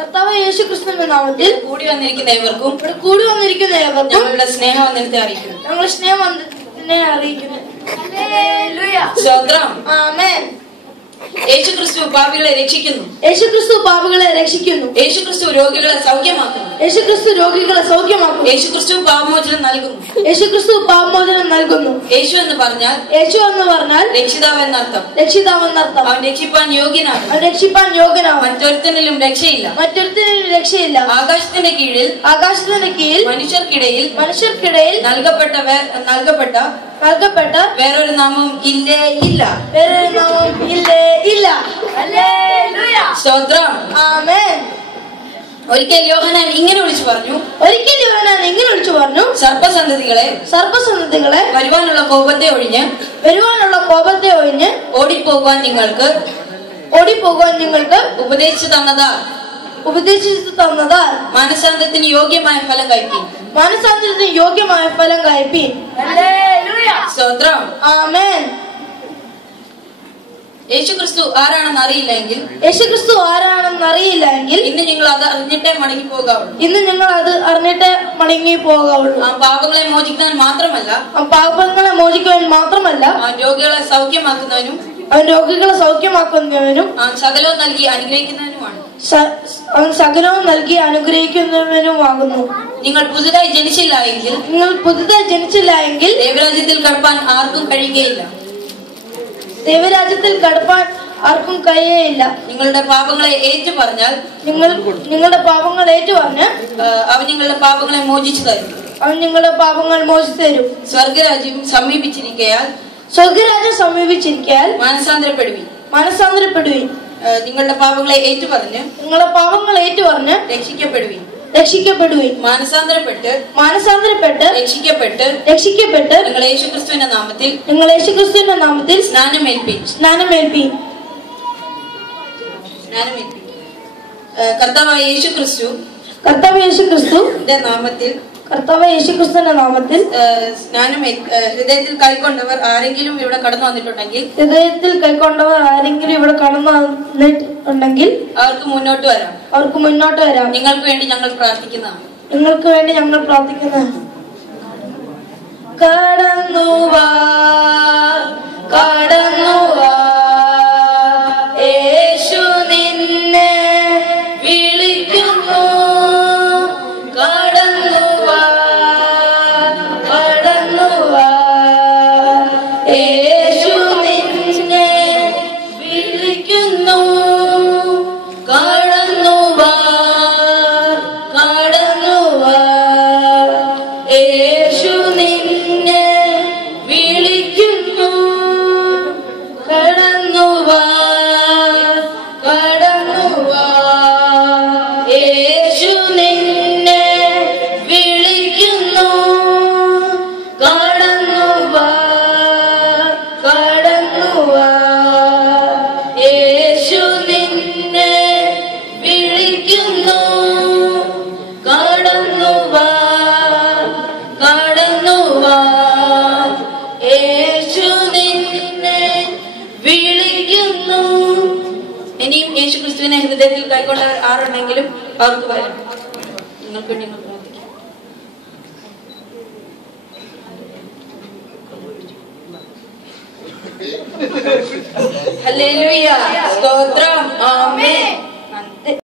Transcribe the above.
കർത്താവ് യേശു ക്രിസ്തുവിന്റെ നാമത്തിൽ കൂടി വന്നിരിക്കുന്ന ഏവർക്കും ഞങ്ങളുടെ സ്നേഹവന്ദനത്തെ അറിയിക്കുന്നു. ഞങ്ങളുടെ സ്നേഹവന്ദനത്തിനെ അറിയിക്കുന്നു. സ്തോത്രം. ആമേൻ. യേശുക്രിസ്തു പാപികളെ രക്ഷിക്കുന്നു. യേശുക്രിസ്തു പാപികളെ രക്ഷിക്കുന്നു. യേശുക്രിസ്തു രോഗികളെ സൗഖ്യമാക്കുന്നു. യേശുക്രിസ്തു രോഗികളെ സൗഖ്യമാക്കുന്നു. യേശുക്രിസ്തു പാപമോചനം നൽകുന്നു. യേശുക്രിസ്തു പാപമോചനം നൽകുന്നു. യേശു എന്ന് പറഞ്ഞാൽ രക്ഷിതാവ് എന്നർത്ഥം. അവൻ രക്ഷിപ്പാൻ യോഗ്യനാണ്. മറ്റൊരുത്തനിലും രക്ഷയില്ല. ആകാശത്തിന്റെ കീഴിൽ മനുഷ്യർക്കിടയിൽ നൽകപ്പെട്ട വേറൊരു നാമം ഇല്ല. സ്തോത്രം. ആമേൻ. ഒരിക്കൽ യോഹന്നാൻ ഇങ്ങനെ വിളിച്ചു പറഞ്ഞു, സർപ്പസന്തതികളെ വരുവാനുള്ള കോപത്തെ ഒഴിഞ്ഞ് ഓടിപ്പോകുവാൻ നിങ്ങൾക്ക് ഉപദേശിച്ചു തന്നതാ മാനസാന്തരത്തിന് യോഗ്യമായ ഫലം കഴിപ്പീൻ. സ്തോത്രം. ആമേൻ. യേശുക്രിസ്തു ആരാണെന്ന് അറിയില്ലെങ്കിൽ ഇന്ന് നിങ്ങൾ അത് അറിഞ്ഞിട്ടേ മടങ്ങി പോകാവുള്ളൂ. ആ പാപങ്ങളെ മോചിക്കുവാൻ മാത്രമല്ല രോഗികളെ സൗഖ്യമാക്കുന്നവനും സകലവും നൽകി അനുഗ്രഹിക്കുന്നവനുമാകുന്നു. നിങ്ങൾ പുതുതായി ജനിച്ചില്ല എങ്കിൽ ദൈവരാജ്യത്തിൽ കടപ്പാൻ ആർക്കും കഴിയുകയില്ല. നിങ്ങളുടെ പാപങ്ങളെ ഏറ്റുപറഞ്ഞാൽ അവൻ നിങ്ങളുടെ പാപങ്ങളെ മോചിച്ചു തരും. സ്വർഗരാജ്യം സമീപിച്ചിരിക്കയാൽ മാനസാന്തരപ്പെടുവിൻ. നിങ്ങളുടെ പാപങ്ങളെ ഏറ്റുപറഞ്ഞ് രക്ഷിക്കപ്പെടുവിൻ. മാനസാന്തരപ്പെട്ട് രക്ഷിക്കപ്പെട്ട് നിങ്ങൾ യേശുക്രിസ്തുവിന്റെ നാമത്തിൽ സ്നാനമേൽപ്പി. കർത്താവായ യേശുക്രിസ്തുവിന്റെ നാമത്തിൽ ഹൃദയത്തിൽ കൈക്കൊണ്ടവർ ആരെങ്കിലും ഇവിടെ കടന്നു വന്നിട്ടുണ്ടെങ്കിൽ അവർക്ക് മുന്നോട്ട് വരാം. നിങ്ങൾക്ക് വേണ്ടി ഞങ്ങൾ പ്രാർത്ഥിക്കുന്നതാണ്. കടന്നുവാ യേശു നിന്നെ വിളിക്കുന്നു. കടന്നുവാ യേശു നിന്നെ വിളിക്കുന്നു. കടന്നുവാ യേശു നിന്നെ വിളിക്കുന്നു. കടന്നുവാ യേശു നിന്നെ വിളിക്കുന്നു. കടന്നുവാ യേശു നിന്നെ വിളിക്കുന്നു. കടന്നുവാ യേശു നിന്നെ വിളിക്കുന്നു. ഇനിയും യേശു ക്രിസ്തുവിനെ ഹൃദയത്തിൽ കൈക്കൊണ്ടവർ ആരുണ്ടെങ്കിലും അവർക്ക് വരാം. നിങ്ങൾക്ക് വേണ്ടി ഞങ്ങൾ പ്രാർത്ഥിക്കാം. ഹല്ലേലൂയ. സ്തോത്രം. ആമേൻ.